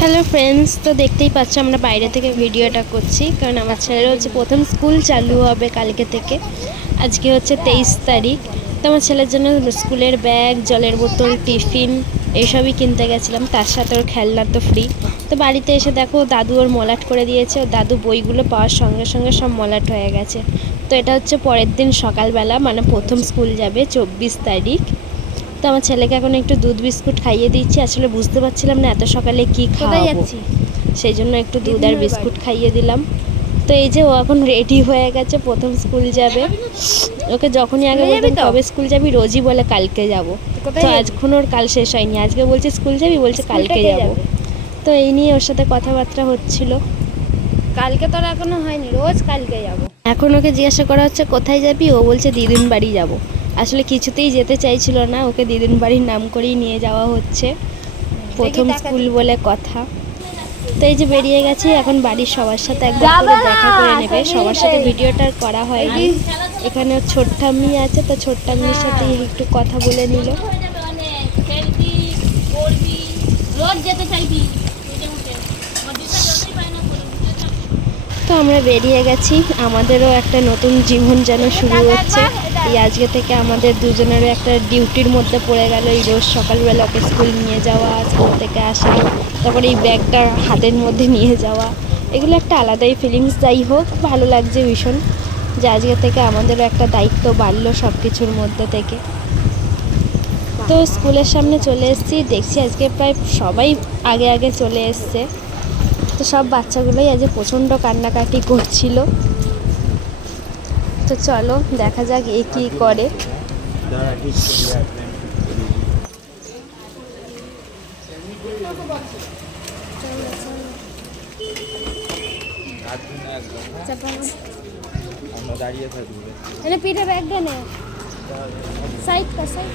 Hello friends, তো দেখতেই পাচ্ছ আমরা বাইরে থেকে ভিডিওটা করছি, কারণ আমার ছেলের হচ্ছে প্রথম স্কুল চালু হবে কালকে থেকে। আজকে হচ্ছে 23 তারিখ। তো আমার ছেলের জন্য স্কুলের ব্যাগ, জলের বোতল, টিফিন এইসবই কিনতে গেছিলাম, তার সাথে ওর খেলনা তো ফ্রি। তো বাড়িতে এসে দেখো দাদু ওর মলাট করে দিয়েছে। ওর দাদু বইগুলো পাওয়ার সঙ্গে সঙ্গে সব মলাট হয়ে গেছে। তো এটা হচ্ছে পরের দিন সকালবেলা, মানে প্রথম স্কুল যাবে 24 তারিখ। তো আমার ছেলেকে এখন একটু দুধ বিস্কুট খাইয়ে দিচ্ছি। আসলে বুঝতে পারছিলাম না এত সকালে কি খাওয়াবো, সেই জন্য একটু দুধ আর বিস্কুট খাইয়ে দিলাম। তো এই যে ও এখন রেডি হয়ে গেছে, প্রথম স্কুল যাবে। ওকে যখনই আগে বলতাম কবে স্কুল যাবি, রোজই বলে কালকে যাব। তো আজখন ওর কাল শেষ হয়নি, আজকে বলছে স্কুল যাবি, বলছে কালকে যাব। তো এই নিয়ে ওর সাথে কথাবার্তা হচ্ছিল। কালকে তোর এখনো হয়নি, রোজ কালকে যাব। এখন ওকে জিজ্ঞাসা করা হচ্ছে কোথায় যাবি, ও বলছে দিদিন বাড়ি যাব। আসলে কিছুতেই যেতে চাইছিল না, ওকে দিদিন বাড়ির নাম করেই নিয়ে যাওয়া হচ্ছে, প্রথম স্কুল বলে কথা। তো এই যে বেরিয়ে গেছি, এখন বাড়ির সবার সাথে একবার করে দেখা করে নেবে। সবার সাথে ভিডিওটা করা হয়নি। এখানে ছোট্টাম্মি আছে, তো ছোট্টাম্মির সাথে একটু কথা বলে নিল। তো আমরা বেরিয়ে গেছি, আমাদেরও একটা নতুন জীবন যেন শুরু হচ্ছে। এই আজকে থেকে আমাদের দুজনেরও একটা ডিউটির মধ্যে পড়ে গেল। এই রোজ সকালবেলা ওকে স্কুল নিয়ে যাওয়া, স্কুল থেকে আসা, তারপরে এই ব্যাগটা হাতের মধ্যে নিয়ে যাওয়া, এগুলো একটা আলাদাই ফিলিংস। যাই হোক, ভালো লাগছে ভীষণ যে আজকে থেকে আমাদেরও একটা দায়িত্ব বাড়লো সব কিছুর মধ্যে থেকে। তো স্কুলের সামনে চলে এসেছি, দেখছি আজকে প্রায় সবাই আগে আগে চলে এসছে। তো সব বাচ্চাগুলোই আজ প্রচণ্ড কান্নাকাটি করছিল। তো চলো দেখা যাক এ কী করে। পিঠে ব্যাগ দেনে সাইড का साइड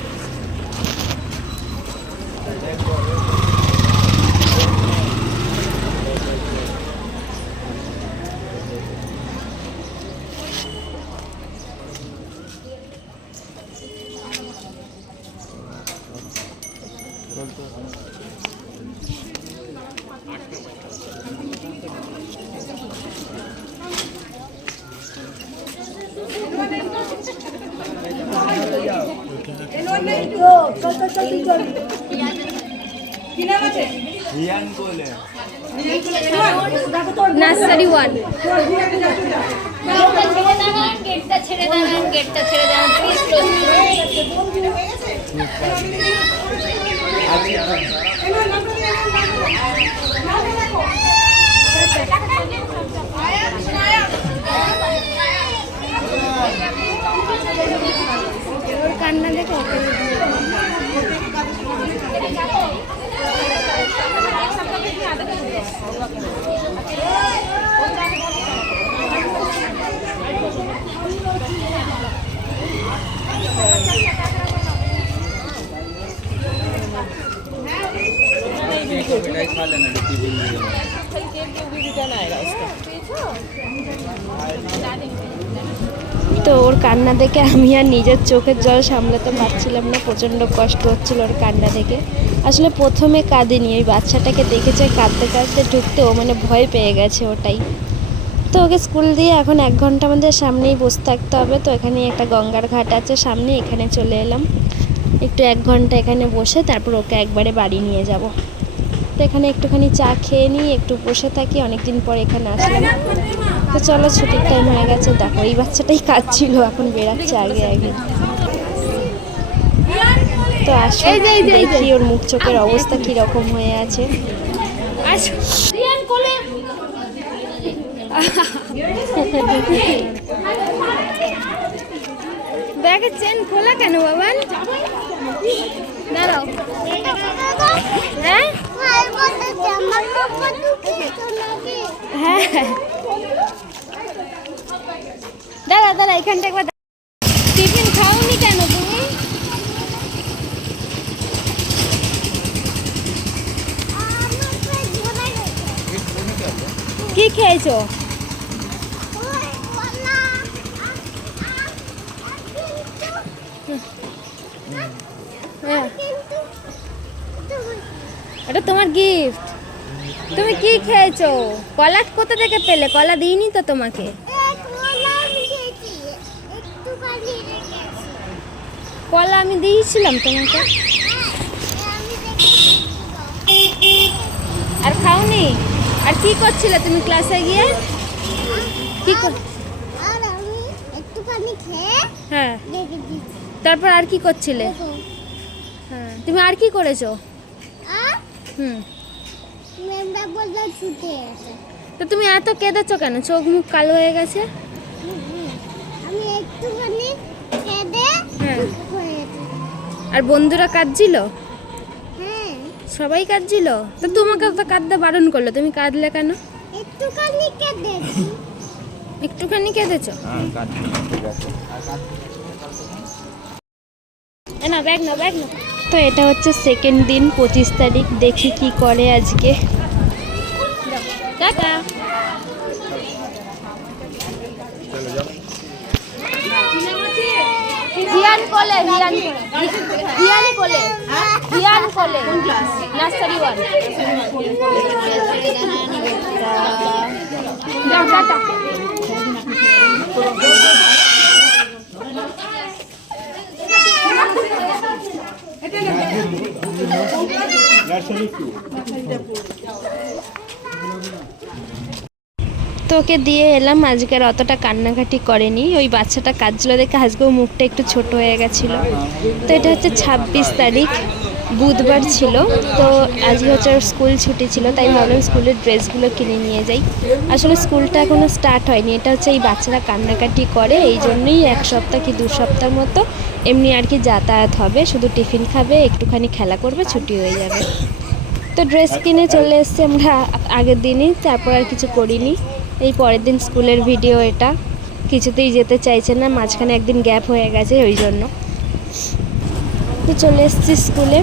নার্সারি 1 গেটটা ছেড়ে দাঁড়ান প্লিজ ক্লোজ কান্না দেখো। তো ওর কান্না দেখে আমি আর নিজের চোখের জল সামলাতে পারছিলাম না, প্রচণ্ড কষ্ট হচ্ছিল ওর কান্না দেখে। আসলে প্রথমে কাঁদেনি, ওই বাচ্চাটাকে দেখেছে কাঁদতে কাঁদতে ঢুকতে, ও মানে ভয় পেয়ে গেছে ওটাই। তো ওকে স্কুল দিয়ে এখন 1 ঘন্টা আমাদের সামনেই বসে থাকতে হবে। তো এখানে একটা গঙ্গার ঘাট আছে সামনে, এখানে চলে এলাম। একটু 1 ঘন্টা এখানে বসে তারপর ওকে একবারে বাড়ি নিয়ে যাব। তো এখানে একটুখানি চা খেয়ে নিই, একটু বসে থাকি, অনেকদিন পর এখানে আসলাম। তো চলো, ছুটির টাইম হয়ে গেছে। দেখো এই বাচ্চাটাই কাঁদছিল, এখন বেরাচ্ছে আগে আগে। তো আসো দেখি ওর মুখ চোখের অবস্থা কীরকম হয়ে আছে। ব্যাগের চেন খোলা কেন বাবান? দাঁড়াও। হ্যাঁ হ্যাঁ, দাঁড়া এখানটা একবার। টিফিন খাওনি কেন তুমি? কি খেয়েছো? এটা তোমার গিফট। তুমি কি খেয়েছো? কলা কোথা থেকে পেলে? কলা দিইনি তো তোমাকে। কলা আমি দিয়েছিলাম তোমাকে। আর খাওনি? আর কি করছিলে তুমি ক্লাসে গিয়ে? কি কর? আর আমি একটুখানি খেয়ে হ্যাঁ, রেখে দিয়েছি। তারপর আর কি করছিলে? হ্যাঁ, তুমি আর কি করেছো? আর হুম, ম্যামরা বললো ছুটে আছে। তো তুমি এত কেঁদেছো কেন? চোখ মুখ কালো হয়ে গেছে। আমি একটুখানি কেঁদে হ্যাঁ। চুপ হয়ে গেছি। আর বন্ধুরা কাঁদছিল? হ্যাঁ, সবাই কাঁদছিল? তো তোমাকে তো কাঁদতে বারণ করলো, তুমি কাঁদলে কেন? একটুখানি কেঁদেছি। একটুখানি কেঁদেছো? না, ব্যাগ না, ব্যাগ না। তো এটা হচ্ছে সেকেন্ড দিন, 25 তারিখ। দেখি কি করে আজকে। টাটা। হিয়ান কোলে, হিয়ান কোলে, হিয়ান কোলে। নার্সারি 1। যাও, টাটা। তো ওকে দিয়ে এলাম। আজকে আর অতটা কান্নাকাটি করেনি। ওই বাচ্চাটা কাঁদছিল দেখে আজকেও মুখটা একটু ছোট হয়ে গেছিলো। তো এটা হচ্ছে 26 তারিখ, বুধবার ছিল। তো আজকে হচ্ছে ওর স্কুল ছুটি ছিল, তাই ভাবলাম স্কুলের ড্রেসগুলো কিনে নিয়ে যাই। আসলে স্কুলটা এখনও স্টার্ট হয়নি। এটা হচ্ছে এই বাচ্চারা কান্নাকাটি করে, এই জন্যই 1 সপ্তাহ কি 2 সপ্তাহ মতো এমনি আর কি যাতায়াত হবে। শুধু টিফিন খাবে, একটুখানি খেলা করবে, ছুটি হয়ে যাবে। তো ড্রেস কিনে চলে এসেছি আমরা আগের দিনই, তারপর আর কিছু করিনি। এই পরের দিন স্কুলের ভিডিও এটা। কিছুতেই যেতে চাইছে না, মাঝখানে একদিন গ্যাপ হয়ে গেছে ওই জন্য। তো চলে এসেছি স্কুলে।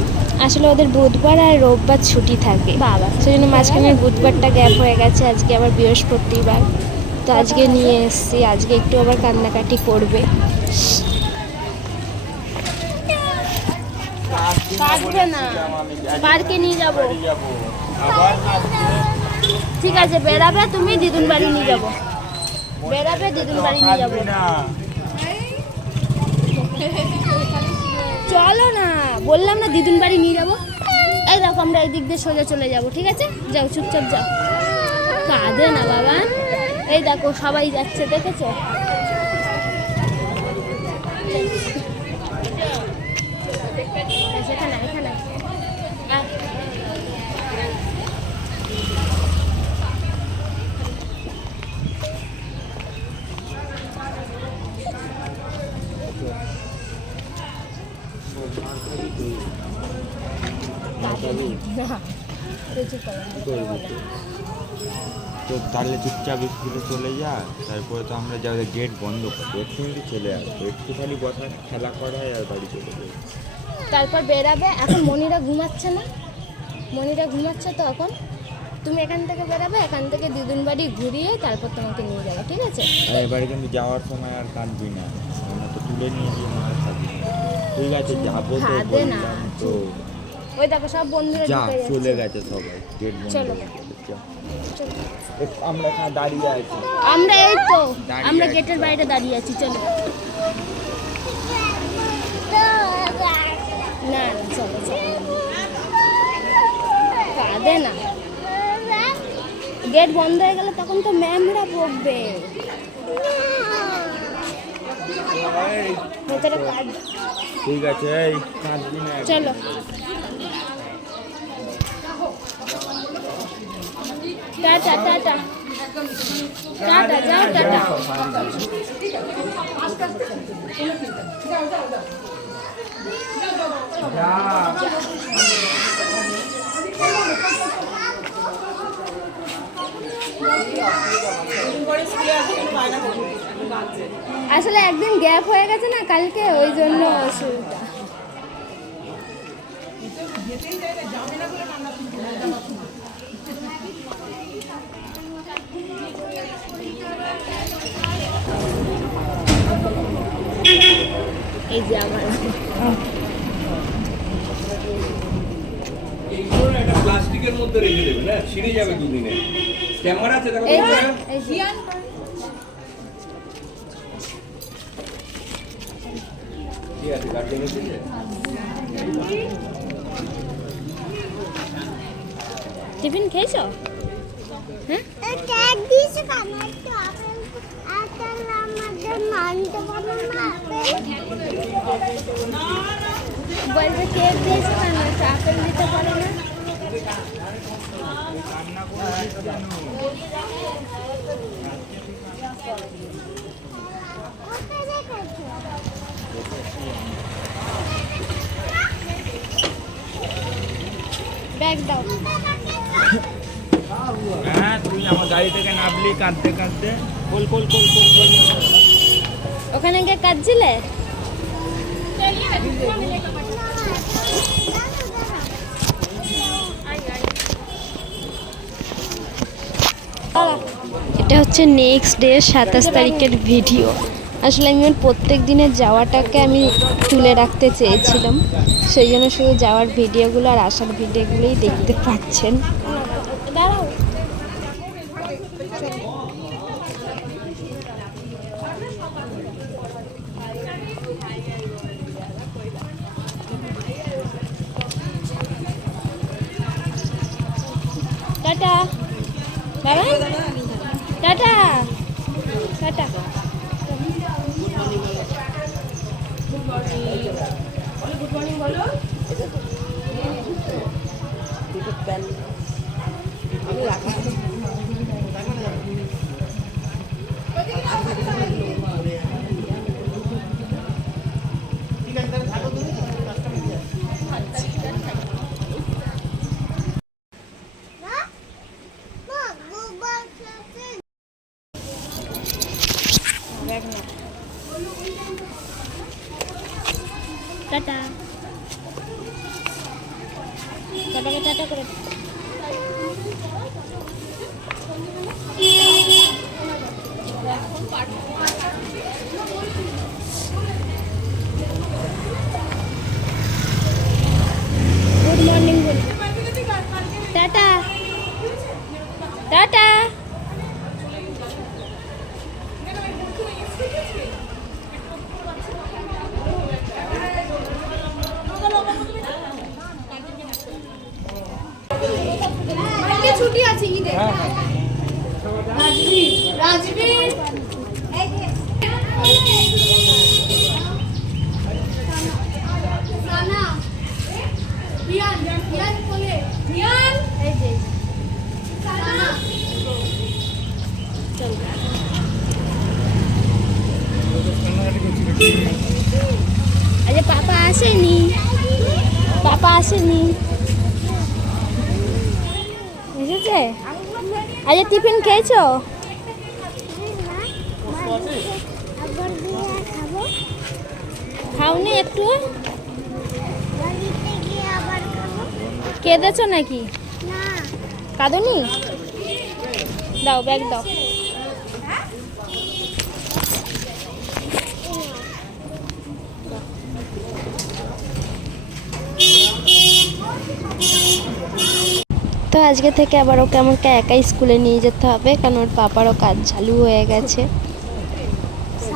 আসলে ওদের বুধবার আর রোববার ছুটি থাকে, বাবা। সেই জন্য মাঝখানে বুধবারটা গ্যাপ হয়ে গেছে। আজকে আবার বৃহস্পতিবার, তো আজকে নিয়ে এসেছি। আজকে একটু আবার কান্নাকাটি করবে। কাঁদবে না, পার্কে নিয়ে যাবো। ঠিক আছে, বেরাবে তুমি, দিদুন বাড়ি নিয়ে যাবো। বেরাবে, দিদুন বাড়ি নিয়ে যাবো। চলো না, বললাম না দিদুন বাড়ি নিয়ে যাবো। এই দেখো, আমরা এই দিক দিয়ে সোজা চলে যাবো, ঠিক আছে? যাও, চুপচাপ যাও। কাঁদে না বাবা। এই দেখো সবাই যাচ্ছে, দেখেছো? এখানে এখানে আয়। তো তাহলে চুপচাপ স্কুলে চলে যা, তারপরে তো আমরা যাদের গেট বন্ধ করবো, একটুখানি চলে আসবো, একটুখানি বসা খেলা করায় আর বাড়ি চলে যাবো। তারপর বেরাবে। এখন মনিরা ঘুমাচ্ছে না, মনিরা ঘুমাচ্ছে তো এখন। তুমি এখান থেকে বেরাবে, এখান থেকে দিদুন বাড়ি ঘুরিয়ে তারপর তোমাকে নিয়ে যাবো, ঠিক আছে? আর এবারে কিন্তু যাওয়ার সময় আর কাঁদবি না, আমরা তো তুলে নিয়ে গিয়ে মাথা খাবি। ঠিক আছে, যাবো তো, কাঁদে না। বললাম তো। ওই দেখো সব বন্ধুরা যা, ঢুকে চলে যাচ্ছে। গেছে সবাই, গেট বন্ধ চলো। হয়ে গেছে, যা। চলো। আমরা এখানে দাঁড়িয়ে আছি। আমরা এই তো, দাঁড়িয়ে আমরা আছি। গেটের বাইরে দাঁড়িয়ে আছি, চলো। না না, চলো চলো। কাঁদে না। গেট বন্ধ হয়ে গেলে তখন তো ম্যামরা বকবে। ভেতরে কাঁদ। ঠিক আছে, এই কাঁদবি না। চলো। টাটা টাটা টাটা, যাও টাটা। আসলে একদিন গ্যাপ হয়ে গেছে না কালকে, ওই জন্য অসুবিধা। এই যে আমার প্লাস্টিকের মধ্যে মধ্যে রেখে দেবেন, হ্যাঁ ছিঁড়ে যাবে দুদিনে। ক্যামেরা আছে দেখো এই যে, তোমরা? এই যে। ঠিক আছে, গার্জেন এসেছে? টিফিন খেয়েছো? হ্যাঁ, ট্যাগ দিয়েছে কেন? একটু আপেল আমাদের মানতে পারো না আপেল। বলছে কেক দিয়েছে কেন? একটু আপেল দিতে পারো না? কোথায় রেখেছো? ব্যাগ দাও। হ্যাঁ তুই আমার গাড়ি থেকে নামলি কাঁদতে কাঁদতে। কোল কোল কোল কোল কোল। ওখানে গিয়ে কাঁদছিলে? এটা হচ্ছে নেক্সট ডে 27 তারিখের ভিডিও। আসলে আমি আমার প্রত্যেক দিনের যাওয়াটাকে আমি তুলে রাখতে চেয়েছিলাম, সেই জন্য শুধু যাওয়ার ভিডিওগুলো আর আসার ভিডিওগুলোই দেখতে পাচ্ছেন। দাঁড়াও। টাটা বাবা, টাটা টাটা। টাটা, টাটাকে টাটা করে। গুড মর্নিং বল। টাটা টাটা। ছুটি আছে ঈদে। রাজবীর সানা রিয়ান রিয়ান কোলে রিয়ান এই যে সানা চল। আরে পাপা আসেনি, পাপা আসেনি। এসেছে? আরে টিফিন খেয়েছো? আবার দিয়ে খাবো। খাওনি একটু? বাড়িতে গিয়ে আবার খাবো। কেঁদেছো নাকি? না কাঁদনি? দাও ব্যাগ দাও। তো আজকে থেকে আবার ওকে আমাকে একাই স্কুলে নিয়ে যেতে হবে, কারণ ওর পাপারও কাজ চালু হয়ে গেছে।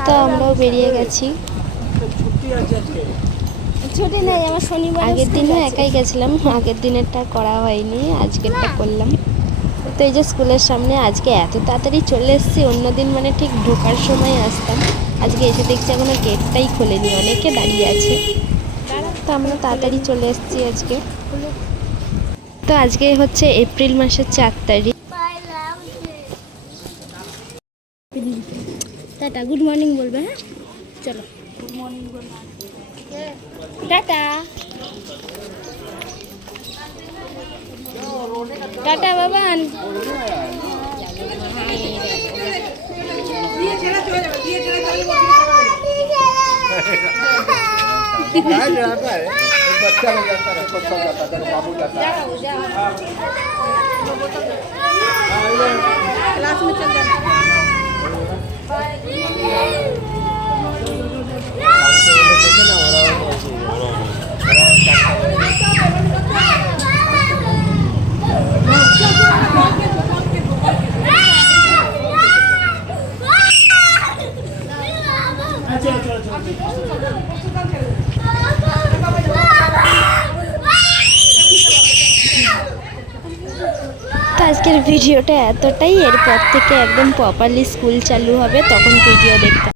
তো আমরাও বেরিয়ে গেছি। ছুটি নেই আমার, শনিবার। আগের দিনও একাই গেছিলাম, আগের দিনেরটা করা হয়নি, আজকেরটা করলাম। তো এই যে স্কুলের সামনে আজকে এত তাড়াতাড়ি চলে এসেছি, অন্যদিন মানে ঠিক ঢোকার সময় আসতাম, আজকে এসে দেখছি এখনো গেটটাই খোলেনি, অনেকে দাঁড়িয়ে আছে। তো আমরা তাড়াতাড়ি চলে এসেছি আজকে। তো আজকে হচ্ছে এপ্রিল মাসের 4 তারিখ। টাটা, গুড মর্নিং বলবে। হ্যাঁ চলো, গুড মর্নিং বলবে। Tata tata Baban. बच्चा हो जाता है, कुछ हो जाता है, बाबू जाता है। क्लास में चल रहा है। তো আজকের ভিডিওটা এতটাই, এরপর থেকে একদম প্রপারলি স্কুল চালু হবে, তখন ভিডিও দেখতে